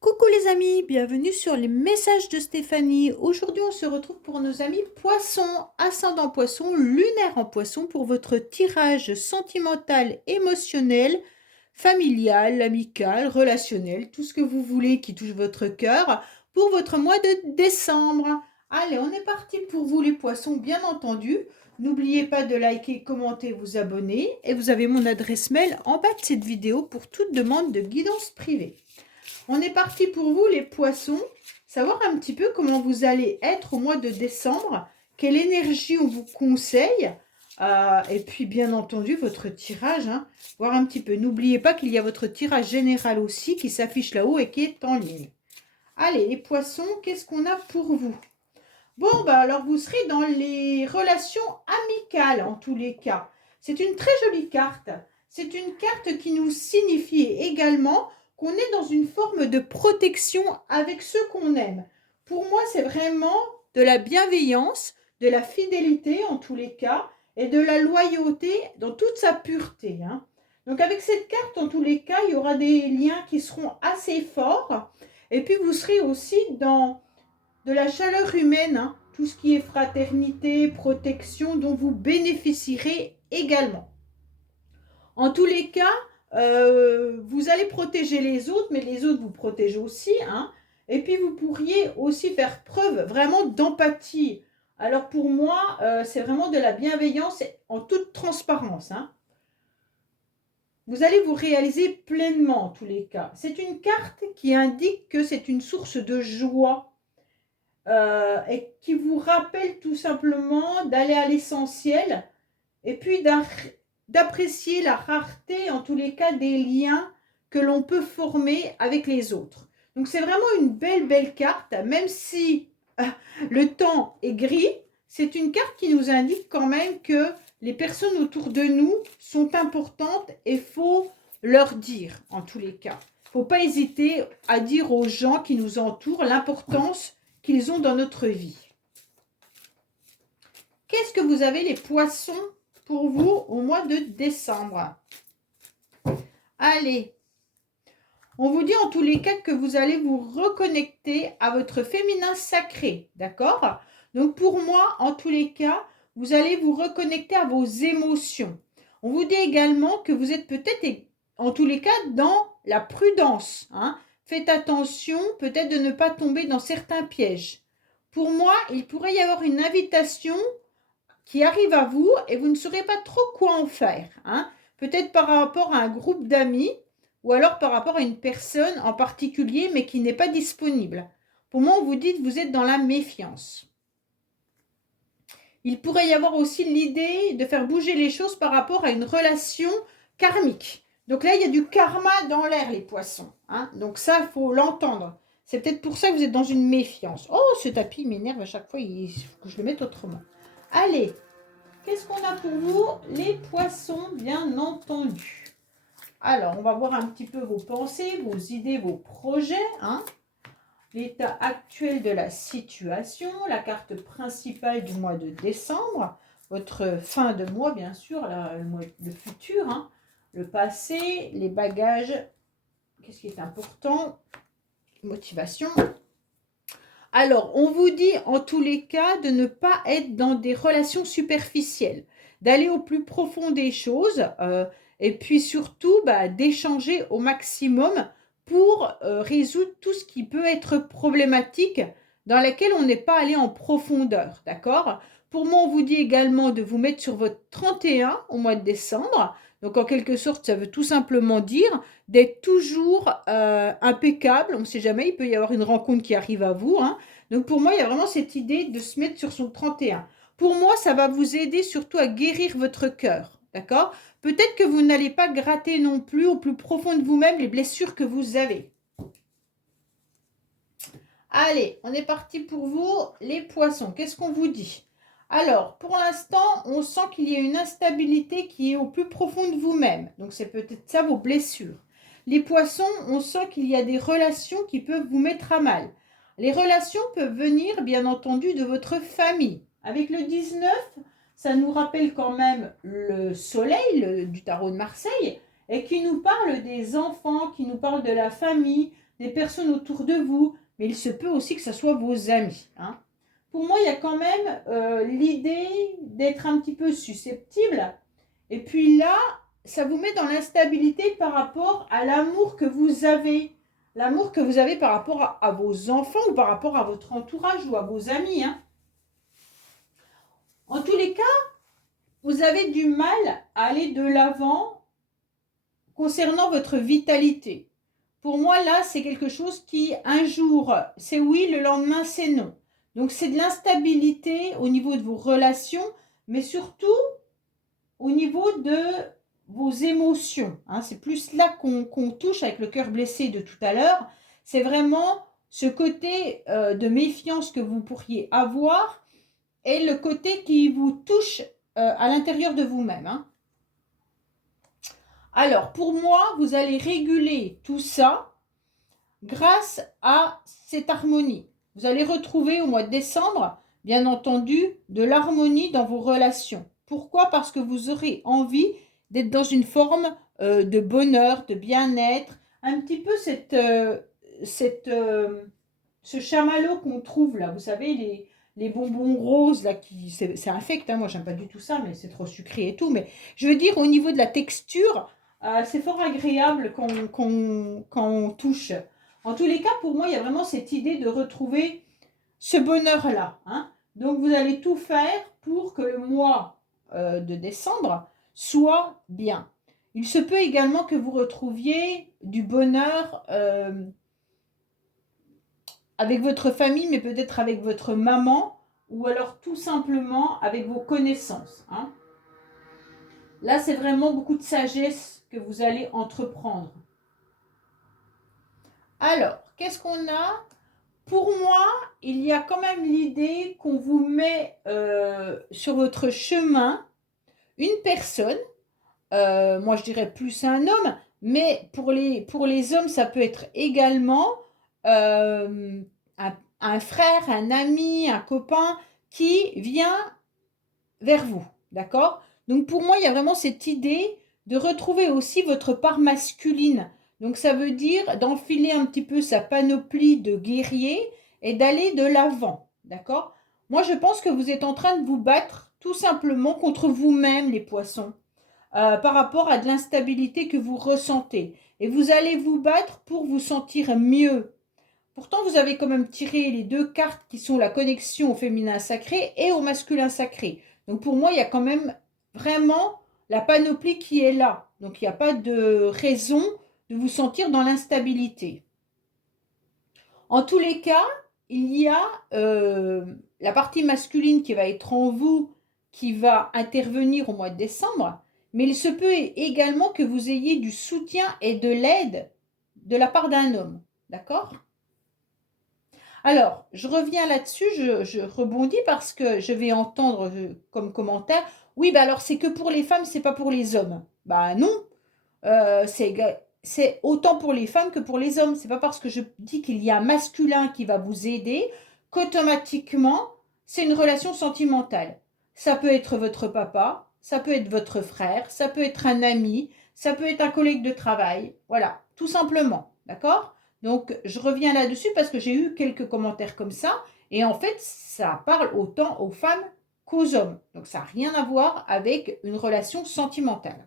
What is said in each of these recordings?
Coucou les amis, bienvenue sur les messages de Stéphanie. Aujourd'hui, on se retrouve pour nos amis poissons, ascendant poisson, lunaire en poisson pour votre tirage sentimental, émotionnel, familial, amical, relationnel, tout ce que vous voulez qui touche votre cœur pour votre mois de décembre. Allez, on est parti pour vous les poissons, bien entendu. N'oubliez pas de liker, commenter, vous abonner et vous avez mon adresse mail en bas de cette vidéo pour toute demande de guidance privée. On est parti pour vous, les poissons, savoir un petit peu comment vous allez être au mois de décembre, quelle énergie on vous conseille, et puis bien entendu votre tirage, voir un petit peu. N'oubliez pas qu'il y a votre tirage général aussi qui s'affiche là-haut et qui est en ligne. Allez, les poissons, qu'est-ce qu'on a pour vous? Bon, bah alors vous serez dans les relations amicales en tous les cas. C'est une très jolie carte. C'est une carte qui nous signifie également qu'on est dans une forme de protection avec ceux qu'on aime. Pour moi, c'est vraiment de la bienveillance, de la fidélité en tous les cas, et de la loyauté dans toute sa pureté. Donc avec cette carte, en tous les cas, il y aura des liens qui seront assez forts. Et puis vous serez aussi dans de la chaleur humaine, tout ce qui est fraternité, protection, dont vous bénéficierez également. En tous les cas, vous allez protéger les autres, mais les autres vous protègent aussi. Et puis, vous pourriez aussi faire preuve vraiment d'empathie. Alors, pour moi, c'est vraiment de la bienveillance en toute transparence. Vous allez vous réaliser pleinement en tous les cas. C'est une carte qui indique que c'est une source de joie et qui vous rappelle tout simplement d'aller à l'essentiel et puis d'apprécier la rareté, en tous les cas, des liens que l'on peut former avec les autres. Donc c'est vraiment une belle carte, même si le temps est gris, c'est une carte qui nous indique quand même que les personnes autour de nous sont importantes et il faut leur dire, en tous les cas. Il ne faut pas hésiter à dire aux gens qui nous entourent l'importance qu'ils ont dans notre vie. Qu'est-ce que vous avez les poissons pour vous au mois de décembre? Allez, on vous dit en tous les cas que vous allez vous reconnecter à votre féminin sacré, d'accord? Donc pour moi, en tous les cas, vous allez vous reconnecter à vos émotions. On vous dit également que vous êtes peut-être, en tous les cas, dans la prudence. Faites attention peut-être de ne pas tomber dans certains pièges. Pour moi, il pourrait y avoir une invitation qui arrive à vous et vous ne saurez pas trop quoi en faire. Peut-être par rapport à un groupe d'amis ou alors par rapport à une personne en particulier mais qui n'est pas disponible. Pour moi, on vous dit que vous êtes dans la méfiance. Il pourrait y avoir aussi l'idée de faire bouger les choses par rapport à une relation karmique. Donc là, il y a du karma dans l'air, les poissons. Donc ça, il faut l'entendre. C'est peut-être pour ça que vous êtes dans une méfiance. Oh, ce tapis m'énerve à chaque fois, il faut que je le mette autrement. Allez, qu'est-ce qu'on a pour vous? Les poissons, bien entendu. Alors, on va voir un petit peu vos pensées, vos idées, vos projets. L'état actuel de la situation, la carte principale du mois de décembre, votre fin de mois, bien sûr, le futur, le passé, les bagages, qu'est-ce qui est important, motivation. Alors, on vous dit en tous les cas de ne pas être dans des relations superficielles, d'aller au plus profond des choses et puis surtout d'échanger au maximum pour résoudre tout ce qui peut être problématique dans laquelle on n'est pas allé en profondeur, d'accord? Pour moi, on vous dit également de vous mettre sur votre 31 au mois de décembre. Donc, en quelque sorte, ça veut tout simplement dire d'être toujours impeccable. On ne sait jamais, il peut y avoir une rencontre qui arrive à vous. Donc, pour moi, il y a vraiment cette idée de se mettre sur son 31. Pour moi, ça va vous aider surtout à guérir votre cœur, d'accord? Peut-être que vous n'allez pas gratter non plus au plus profond de vous-même les blessures que vous avez. Allez, on est parti pour vous, les poissons. Qu'est-ce qu'on vous dit? Alors, pour l'instant, on sent qu'il y a une instabilité qui est au plus profond de vous-même. Donc, c'est peut-être ça vos blessures. Les poissons, on sent qu'il y a des relations qui peuvent vous mettre à mal. Les relations peuvent venir, bien entendu, de votre famille. Avec le 19, ça nous rappelle quand même le soleil du tarot de Marseille et qui nous parle des enfants, qui nous parle de la famille, des personnes autour de vous, mais il se peut aussi que ce soit vos amis, hein. Pour moi, il y a quand même l'idée d'être un petit peu susceptible. Et puis là, ça vous met dans l'instabilité par rapport à l'amour que vous avez. L'amour que vous avez par rapport à vos enfants ou par rapport à votre entourage ou à vos amis, hein. En tous les cas, vous avez du mal à aller de l'avant concernant votre vitalité. Pour moi, là, c'est quelque chose qui, un jour, c'est oui, le lendemain, c'est non. Donc, c'est de l'instabilité au niveau de vos relations, mais surtout au niveau de vos émotions, hein. C'est plus là qu'on touche avec le cœur blessé de tout à l'heure. C'est vraiment ce côté de méfiance que vous pourriez avoir et le côté qui vous touche à l'intérieur de vous-même, hein. Alors, pour moi, vous allez réguler tout ça grâce à cette harmonie. Vous allez retrouver au mois de décembre, bien entendu, de l'harmonie dans vos relations. Pourquoi? Parce que vous aurez envie d'être dans une forme de bonheur, de bien-être, un petit peu ce chamallow qu'on trouve là, vous savez, les bonbons roses là, c'est infect, hein, moi j'aime pas du tout ça, mais c'est trop sucré et tout, mais je veux dire au niveau de la texture, c'est fort agréable quand on touche. En tous les cas, pour moi, il y a vraiment cette idée de retrouver ce bonheur-là, hein. Donc, vous allez tout faire pour que le mois de décembre soit bien. Il se peut également que vous retrouviez du bonheur avec votre famille, mais peut-être avec votre maman, ou alors tout simplement avec vos connaissances, hein. Là, c'est vraiment beaucoup de sagesse que vous allez entreprendre. Alors, qu'est-ce qu'on a? Pour moi, il y a quand même l'idée qu'on vous met sur votre chemin une personne, moi je dirais plus un homme, mais pour les hommes, ça peut être également euh, un frère, un ami, un copain qui vient vers vous, d'accord? Donc pour moi, il y a vraiment cette idée de retrouver aussi votre part masculine. Donc ça veut dire d'enfiler un petit peu sa panoplie de guerrier et d'aller de l'avant, d'accord? Moi, je pense que vous êtes en train de vous battre tout simplement contre vous-même, les poissons, par rapport à de l'instabilité que vous ressentez. Et vous allez vous battre pour vous sentir mieux. Pourtant, vous avez quand même tiré les deux cartes qui sont la connexion au féminin sacré et au masculin sacré. Donc pour moi, il y a quand même vraiment la panoplie qui est là. Donc il n'y a pas de raison de vous sentir dans l'instabilité. En tous les cas, il y a la partie masculine qui va être en vous, qui va intervenir au mois de décembre, mais il se peut également que vous ayez du soutien et de l'aide de la part d'un homme. D'accord? Alors, je reviens là-dessus, je rebondis parce que je vais entendre comme commentaire, oui, bah alors c'est que pour les femmes, c'est pas pour les hommes. Bah non, c'est autant pour les femmes que pour les hommes. C'est pas parce que je dis qu'il y a un masculin qui va vous aider qu'automatiquement, c'est une relation sentimentale. Ça peut être votre papa, ça peut être votre frère, ça peut être un ami, ça peut être un collègue de travail. Voilà, tout simplement. D'accord? Donc, je reviens là-dessus parce que j'ai eu quelques commentaires comme ça. Et en fait, ça parle autant aux femmes qu'aux hommes. Donc, ça n'a rien à voir avec une relation sentimentale.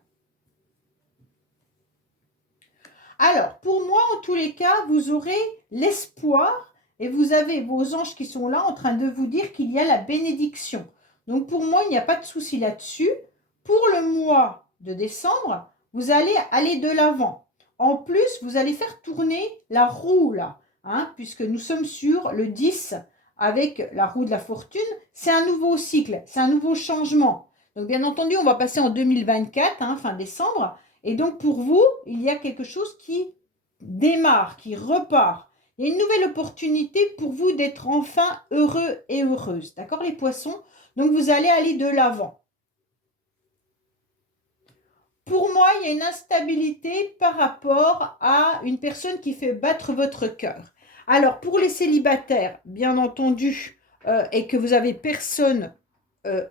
Alors, pour moi, en tous les cas, vous aurez l'espoir et vous avez vos anges qui sont là en train de vous dire qu'il y a la bénédiction. Donc, pour moi, il n'y a pas de souci là-dessus. Pour le mois de décembre, vous allez aller de l'avant. En plus, vous allez faire tourner la roue là, hein, puisque nous sommes sur le 10 avec la roue de la fortune. C'est un nouveau cycle, c'est un nouveau changement. Donc, bien entendu, on va passer en 2024, hein, fin décembre. Et donc, pour vous, il y a quelque chose qui démarre, qui repart. Il y a une nouvelle opportunité pour vous d'être enfin heureux et heureuse. D'accord, les poissons? Donc, vous allez aller de l'avant. Pour moi, il y a une instabilité par rapport à une personne qui fait battre votre cœur. Alors, pour les célibataires, bien entendu, et que vous avez personne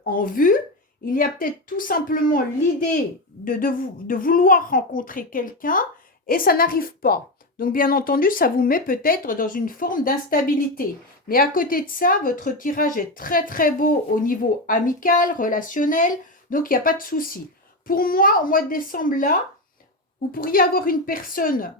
en vue, il y a peut-être tout simplement l'idée de vouloir rencontrer quelqu'un et ça n'arrive pas. Donc, bien entendu, ça vous met peut-être dans une forme d'instabilité. Mais à côté de ça, votre tirage est très, très beau au niveau amical, relationnel. Donc, il n'y a pas de souci. Pour moi, au mois de décembre, là, vous pourriez avoir une personne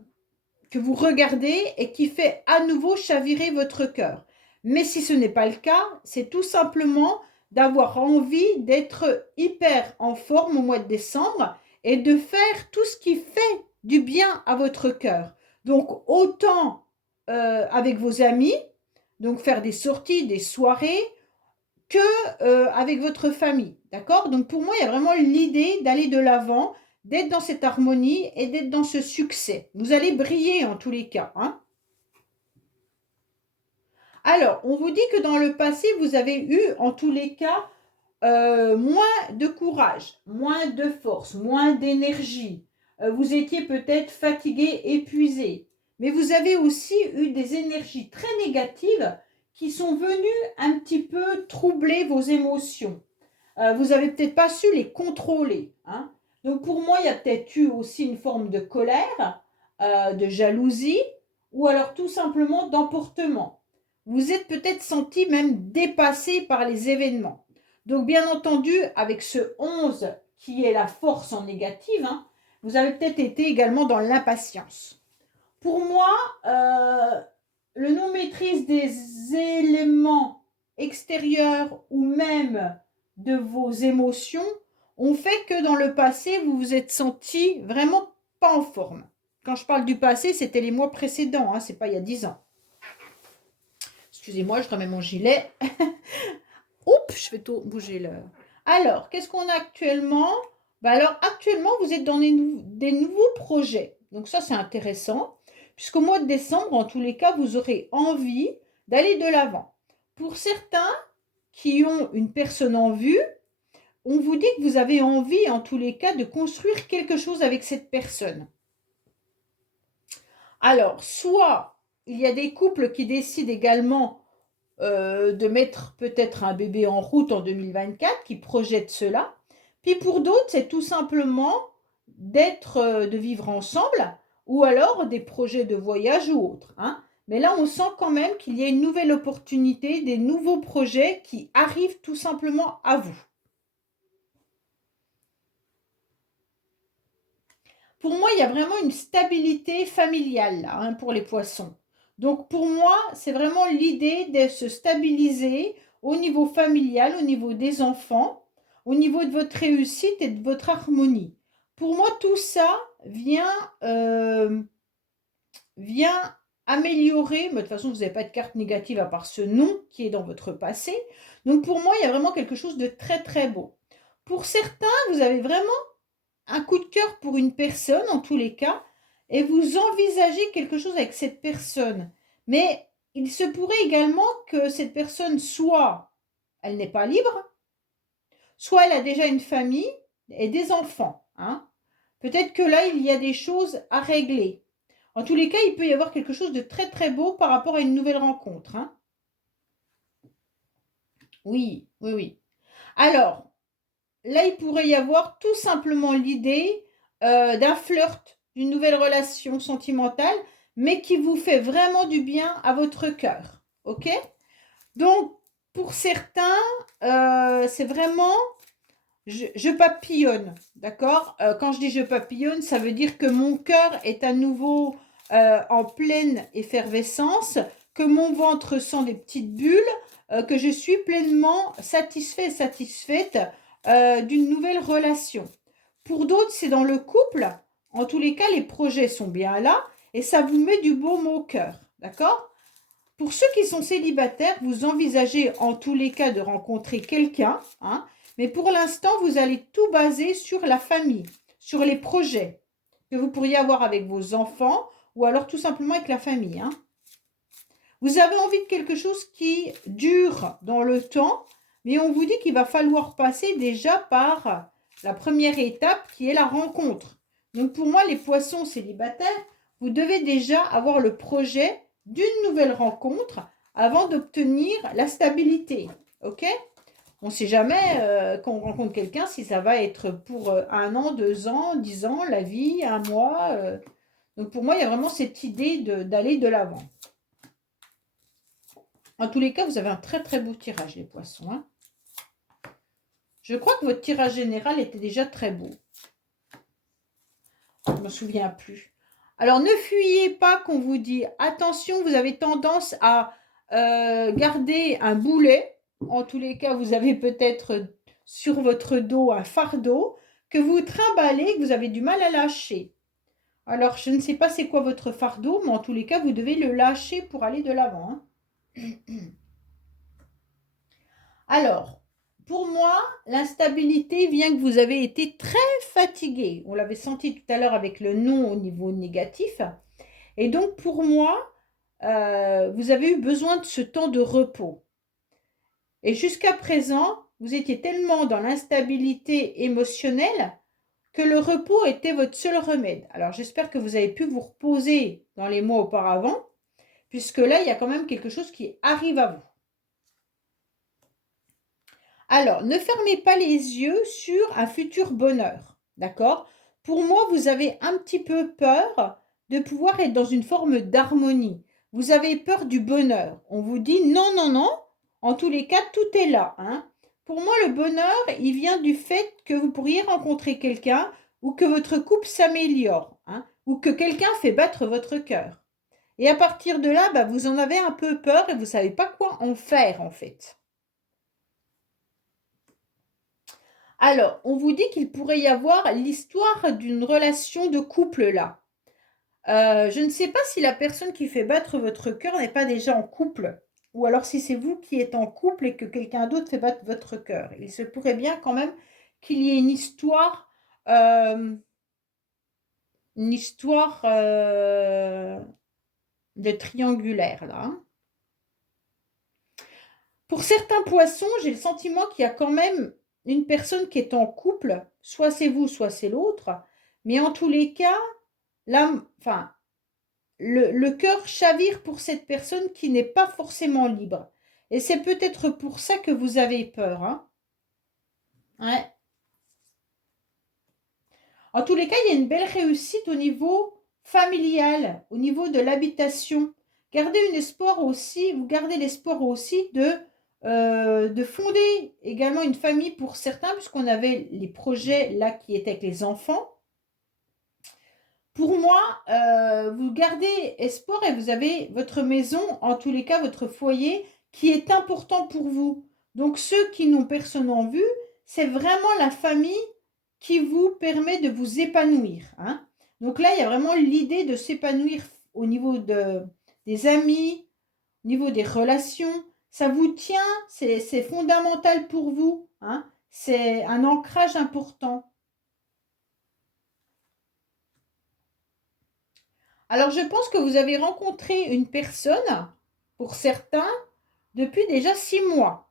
que vous regardez et qui fait à nouveau chavirer votre cœur. Mais si ce n'est pas le cas, c'est tout simplement d'avoir envie d'être hyper en forme au mois de décembre et de faire tout ce qui fait du bien à votre cœur. Donc autant avec vos amis, donc faire des sorties, des soirées, que avec votre famille. D'accord? Donc pour moi, il y a vraiment l'idée d'aller de l'avant, d'être dans cette harmonie et d'être dans ce succès. Vous allez briller en tous les cas. Hein. Alors, on vous dit que dans le passé, vous avez eu en tous les cas moins de courage, moins de force, moins d'énergie. Vous étiez peut-être fatigué, épuisé. Mais vous avez aussi eu des énergies très négatives qui sont venues un petit peu troubler vos émotions. Vous n'avez peut-être pas su les contrôler. Hein. Donc pour moi, il y a peut-être eu aussi une forme de colère, de jalousie, ou alors tout simplement d'emportement. Vous êtes peut-être senti même dépassé par les événements. Donc bien entendu, avec ce 11 qui est la force en négative, hein, vous avez peut-être été également dans l'impatience. Pour moi, le non-maîtrise des éléments extérieurs ou même de vos émotions ont fait que dans le passé, vous vous êtes senti vraiment pas en forme. Quand je parle du passé, c'était les mois précédents, hein, c'est pas il y a 10 ans. Excusez-moi, je remets mon gilet. Oups, je fais tout bouger l'heure. Alors, qu'est-ce qu'on a actuellement? Alors, actuellement, vous êtes dans des nouveaux projets. Donc ça, c'est intéressant, puisqu'au mois de décembre, en tous les cas, vous aurez envie d'aller de l'avant. Pour certains qui ont une personne en vue, on vous dit que vous avez envie, en tous les cas, de construire quelque chose avec cette personne. Alors, soit il y a des couples qui décident également de mettre peut-être un bébé en route en 2024, qui projettent cela. Puis pour d'autres, c'est tout simplement de vivre ensemble, ou alors des projets de voyage ou autres. Hein. Mais là, on sent quand même qu'il y a une nouvelle opportunité, des nouveaux projets qui arrivent tout simplement à vous. Pour moi, il y a vraiment une stabilité familiale là, hein, pour les poissons. Donc pour moi, c'est vraiment l'idée de se stabiliser au niveau familial, au niveau des enfants, au niveau de votre réussite et de votre harmonie. Pour moi, tout ça vient améliorer, mais de toute façon, vous n'avez pas de carte négative à part ce nom qui est dans votre passé. Donc pour moi, il y a vraiment quelque chose de très très beau. Pour certains, vous avez vraiment un coup de cœur pour une personne, en tous les cas, et vous envisagez quelque chose avec cette personne. Mais il se pourrait également que cette personne soit, elle n'est pas libre, soit elle a déjà une famille et des enfants. Hein. Peut-être que là, il y a des choses à régler. En tous les cas, il peut y avoir quelque chose de très très beau par rapport à une nouvelle rencontre. Hein. Oui, oui, oui. Alors, là, il pourrait y avoir tout simplement l'idée d'un flirt, d'une nouvelle relation sentimentale, mais qui vous fait vraiment du bien à votre cœur. OK? Donc, pour certains, c'est vraiment je papillonne. D'accord? Quand je dis je papillonne, ça veut dire que mon cœur est à nouveau en pleine effervescence, que mon ventre sent des petites bulles, que je suis pleinement satisfait et satisfaite d'une nouvelle relation. Pour d'autres, c'est dans le couple. En tous les cas, les projets sont bien là et ça vous met du baume au cœur. D'accord? Pour ceux qui sont célibataires, vous envisagez en tous les cas de rencontrer quelqu'un, hein, mais pour l'instant, vous allez tout baser sur la famille, sur les projets que vous pourriez avoir avec vos enfants ou alors tout simplement avec la famille. Hein. Vous avez envie de quelque chose qui dure dans le temps, mais on vous dit qu'il va falloir passer déjà par la première étape qui est la rencontre. Donc pour moi, les poissons célibataires, vous devez déjà avoir le projet d'une nouvelle rencontre avant d'obtenir la stabilité. Ok? On ne sait jamais quand on rencontre quelqu'un si ça va être pour 1 an, 2 ans, 10 ans, la vie, un mois. Donc pour moi, il y a vraiment cette idée d'aller de l'avant. En tous les cas, vous avez un très très beau tirage, les poissons, hein. Je crois que votre tirage général était déjà très beau. Je ne me souviens plus. Alors, ne fuyez pas qu'on vous dit, attention, vous avez tendance à garder un boulet. En tous les cas, vous avez peut-être sur votre dos un fardeau que vous trimballez, que vous avez du mal à lâcher. Alors, je ne sais pas c'est quoi votre fardeau, mais en tous les cas, vous devez le lâcher pour aller de l'avant, hein. Alors, pour moi, l'instabilité vient que vous avez été très fatigué. On l'avait senti tout à l'heure avec le non au niveau négatif. Et donc, pour moi, vous avez eu besoin de ce temps de repos. Et jusqu'à présent, vous étiez tellement dans l'instabilité émotionnelle que le repos était votre seul remède. Alors, j'espère que vous avez pu vous reposer dans les mois auparavant, puisque là, il y a quand même quelque chose qui arrive à vous. Alors, ne fermez pas les yeux sur un futur bonheur, d'accord? Pour moi, vous avez un petit peu peur de pouvoir être dans une forme d'harmonie. Vous avez peur du bonheur. On vous dit non, non, non. En tous les cas, tout est là, hein. Pour moi, le bonheur, il vient du fait que vous pourriez rencontrer quelqu'un ou que votre couple s'améliore, hein, ou que quelqu'un fait battre votre cœur. Et à partir de là, bah, vous en avez un peu peur et vous ne savez pas quoi en faire, en fait. Alors, on vous dit qu'il pourrait y avoir l'histoire d'une relation de couple là. Je ne sais pas si la personne qui fait battre votre cœur n'est pas déjà en couple, ou alors si c'est vous qui êtes en couple et que quelqu'un d'autre fait battre votre cœur. Il se pourrait bien quand même qu'il y ait une histoire de triangulaire là, hein. Pour certains poissons, j'ai le sentiment qu'il y a quand même une personne qui est en couple, soit c'est vous, soit c'est l'autre, mais en tous les cas, l'âme, enfin, le cœur chavire pour cette personne qui n'est pas forcément libre. Et c'est peut-être pour ça que vous avez peur, hein. Ouais. En tous les cas, il y a une belle réussite au niveau familial, au niveau de l'habitation. Gardez un espoir aussi, vous gardez l'espoir aussi de fonder également une famille pour certains, puisqu'on avait les projets là qui étaient avec les enfants. Pour moi, vous gardez espoir et vous avez votre maison, en tous les cas votre foyer, qui est important pour vous. Donc ceux qui n'ont personne en vue, c'est vraiment la famille qui vous permet de vous épanouir, hein. Donc là, il y a vraiment l'idée de s'épanouir au niveau des amis, au niveau des relations. Ça vous tient, c'est fondamental pour vous, hein. C'est un ancrage important. Alors, je pense que vous avez rencontré une personne, pour certains, depuis déjà 6 mois.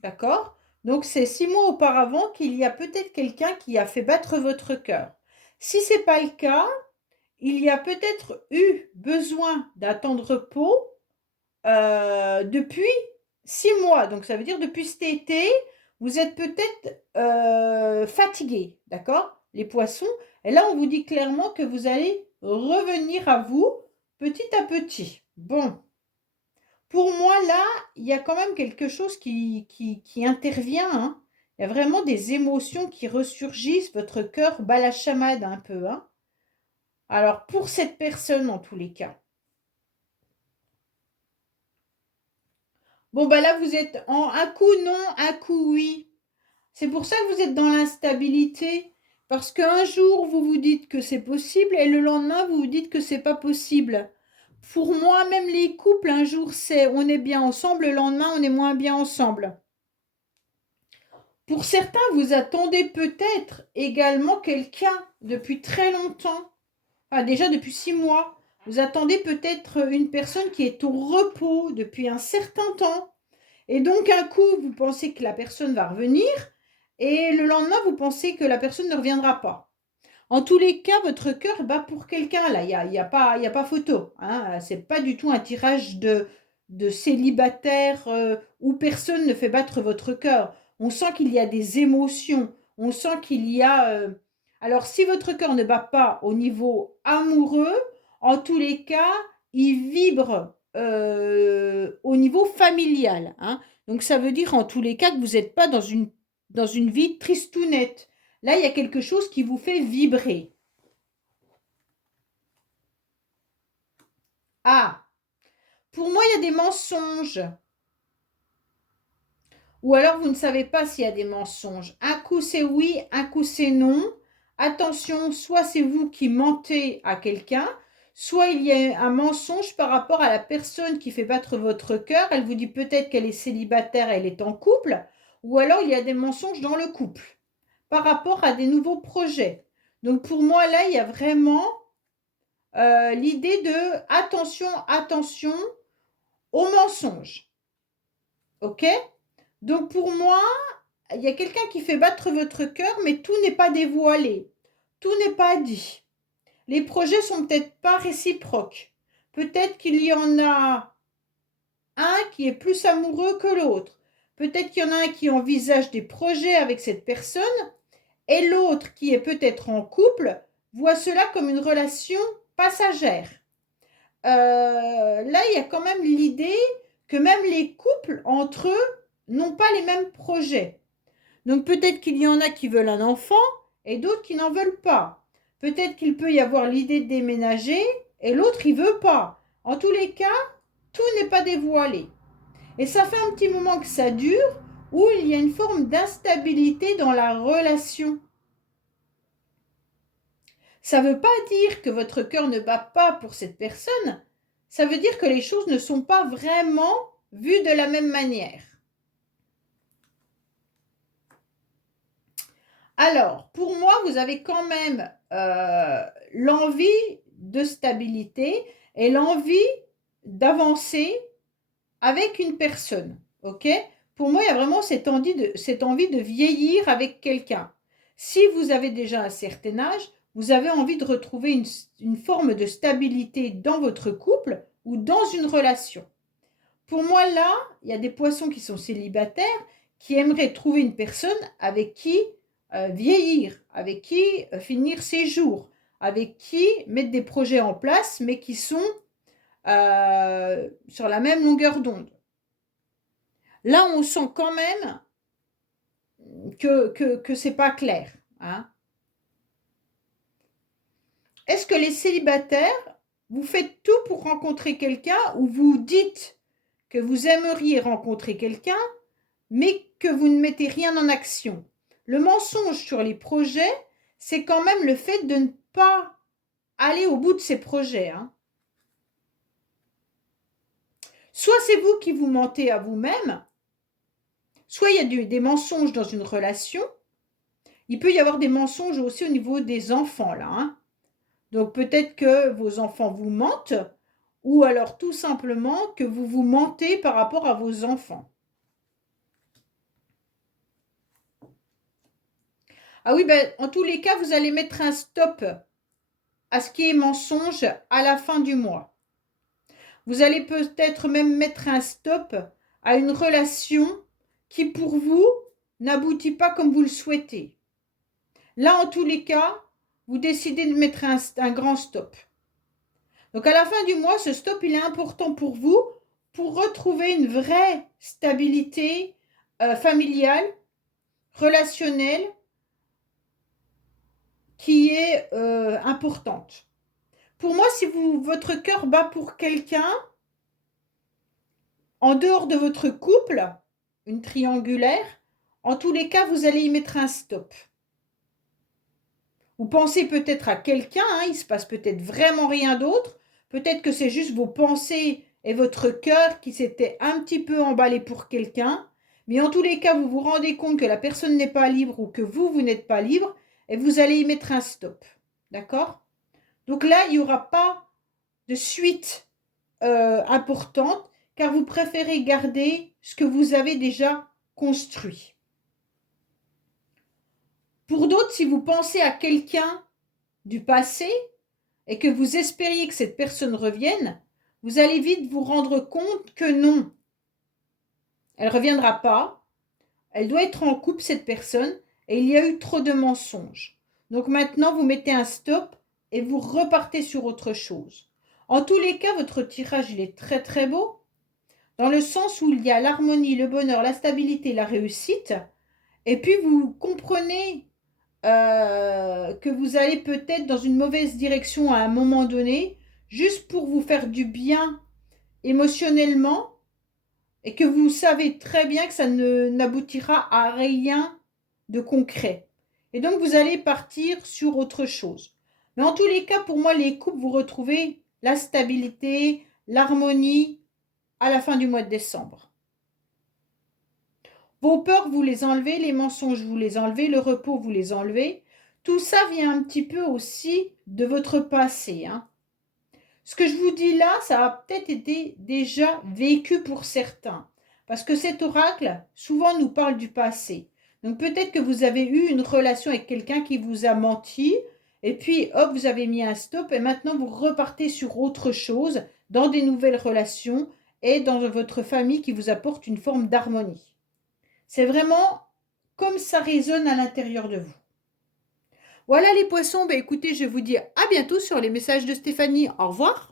D'accord? Donc, c'est 6 mois auparavant qu'il y a peut-être quelqu'un qui a fait battre votre cœur. Si ce n'est pas le cas, il y a peut-être eu besoin d'un temps de repos depuis 6 mois. Donc, ça veut dire depuis cet été, vous êtes peut-être fatigué. D'accord? Les poissons. Et là, on vous dit clairement que vous allez revenir à vous petit à petit. Bon. Pour moi, là, il y a quand même quelque chose qui intervient, hein. Il y a vraiment des émotions qui ressurgissent. Votre cœur bat la chamade un peu, hein. Alors, pour cette personne, en tous les cas. Bon, bah là, vous êtes en un coup non, un coup oui. C'est pour ça que vous êtes dans l'instabilité. Parce qu'un jour, vous vous dites que c'est possible et le lendemain, vous vous dites que c'est pas possible. Pour moi, même les couples, un jour, c'est on est bien ensemble, le lendemain, on est moins bien ensemble. Pour certains, vous attendez peut-être également quelqu'un depuis très longtemps. Enfin, déjà depuis 6 mois. Vous attendez peut-être une personne qui est au repos depuis un certain temps. Et donc, un coup, vous pensez que la personne va revenir. Et le lendemain, vous pensez que la personne ne reviendra pas. En tous les cas, votre cœur bat pour quelqu'un. Là, il y a pas photo, hein. Ce n'est pas du tout un tirage de célibataire où personne ne fait battre votre cœur. On sent qu'il y a des émotions. On sent qu'il y a... Alors, si votre cœur ne bat pas au niveau amoureux, En tous les cas, il vibre au niveau familial, hein. Donc ça veut dire en tous les cas que vous n'êtes pas dans une vie tristounette. Là, il y a quelque chose qui vous fait vibrer. Ah, pour moi, il y a des mensonges. Ou alors, vous ne savez pas s'il y a des mensonges. Un coup, c'est oui, un coup, c'est non. Attention, soit c'est vous qui mentez à quelqu'un, soit il y a un mensonge par rapport à la personne qui fait battre votre cœur. Elle vous dit peut-être qu'elle est célibataire, elle est en couple. Ou alors, il y a des mensonges dans le couple par rapport à des nouveaux projets. Donc, pour moi, là, il y a vraiment l'idée de attention, attention aux mensonges. OK? Donc pour moi, il y a quelqu'un qui fait battre votre cœur, mais tout n'est pas dévoilé. Tout n'est pas dit. Les projets sont peut-être pas réciproques. Peut-être qu'il y en a un qui est plus amoureux que l'autre. Peut-être qu'il y en a un qui envisage des projets avec cette personne et l'autre qui est peut-être en couple voit cela comme une relation passagère. Là, il y a quand même l'idée que même les couples entre eux n'ont pas les mêmes projets. Donc peut-être qu'il y en a qui veulent un enfant et d'autres qui n'en veulent pas. Peut-être qu'il peut y avoir l'idée de déménager et l'autre il veut pas. En tous les cas, tout n'est pas dévoilé. Et ça fait un petit moment que ça dure où il y a une forme d'instabilité dans la relation. Ça ne veut pas dire que votre cœur ne bat pas pour cette personne. Ça veut dire que les choses ne sont pas vraiment vues de la même manière. Alors, pour moi, vous avez quand même l'envie de stabilité et l'envie d'avancer avec une personne. OK? Pour moi, il y a vraiment cette envie de vieillir avec quelqu'un. Si vous avez déjà un certain âge, vous avez envie de retrouver une forme de stabilité dans votre couple ou dans une relation. Pour moi, là, il y a des poissons qui sont célibataires qui aimeraient trouver une personne avec qui vieillir, avec qui finir ses jours, avec qui mettre des projets en place, mais qui sont sur la même longueur d'onde. Là, on sent quand même que c'est pas clair, hein. Est-ce que les célibataires, vous faites tout pour rencontrer quelqu'un ou vous dites que vous aimeriez rencontrer quelqu'un, mais que vous ne mettez rien en action? Le mensonge sur les projets, c'est quand même le fait de ne pas aller au bout de ces projets, hein. Soit c'est vous qui vous mentez à vous-même, soit il y a des mensonges dans une relation. Il peut y avoir des mensonges aussi au niveau des enfants, là, hein. Donc peut-être que vos enfants vous mentent, ou alors tout simplement que vous vous mentez par rapport à vos enfants. Ah oui, ben, en tous les cas, vous allez mettre un stop à ce qui est mensonge à la fin du mois. Vous allez peut-être même mettre un stop à une relation qui, pour vous, n'aboutit pas comme vous le souhaitez. Là, en tous les cas, vous décidez de mettre un grand stop. Donc, à la fin du mois, ce stop, il est important pour vous pour retrouver une vraie stabilité familiale, relationnelle, qui est importante. Pour moi, si votre cœur bat pour quelqu'un, en dehors de votre couple, une triangulaire, en tous les cas, vous allez y mettre un stop. Vous pensez peut-être à quelqu'un, hein, il se passe peut-être vraiment rien d'autre. Peut-être que c'est juste vos pensées et votre cœur qui s'étaient un petit peu emballés pour quelqu'un. Mais en tous les cas, vous vous rendez compte que la personne n'est pas libre ou que vous n'êtes pas libre et vous allez y mettre un stop. D'accord? Donc là, il n'y aura pas de suite importante car vous préférez garder ce que vous avez déjà construit. Pour d'autres, si vous pensez à quelqu'un du passé et que vous espériez que cette personne revienne, vous allez vite vous rendre compte que non. Elle ne reviendra pas. Elle doit être en couple, cette personne, et il y a eu trop de mensonges. Donc maintenant, vous mettez un stop et vous repartez sur autre chose. En tous les cas, votre tirage, il est très très beau, dans le sens où il y a l'harmonie, le bonheur, la stabilité, la réussite. Et puis, vous comprenez que vous allez peut-être dans une mauvaise direction à un moment donné, juste pour vous faire du bien émotionnellement, et que vous savez très bien que ça n'aboutira à rien de concret. Et donc, vous allez partir sur autre chose. Mais en tous les cas, pour moi, les couples, vous retrouvez la stabilité, l'harmonie à la fin du mois de décembre. Vos peurs, vous les enlevez, les mensonges, vous les enlevez, le repos, vous les enlevez. Tout ça vient un petit peu aussi de votre passé, hein. Ce que je vous dis là, ça a peut-être été déjà vécu pour certains. Parce que cet oracle, souvent, nous parle du passé. Donc peut-être que vous avez eu une relation avec quelqu'un qui vous a menti, et puis hop, vous avez mis un stop, et maintenant vous repartez sur autre chose, dans des nouvelles relations, et dans votre famille qui vous apporte une forme d'harmonie. C'est vraiment comme ça résonne à l'intérieur de vous. Voilà les poissons, écoutez, je vous dis à bientôt sur les messages de Stéphanie. Au revoir.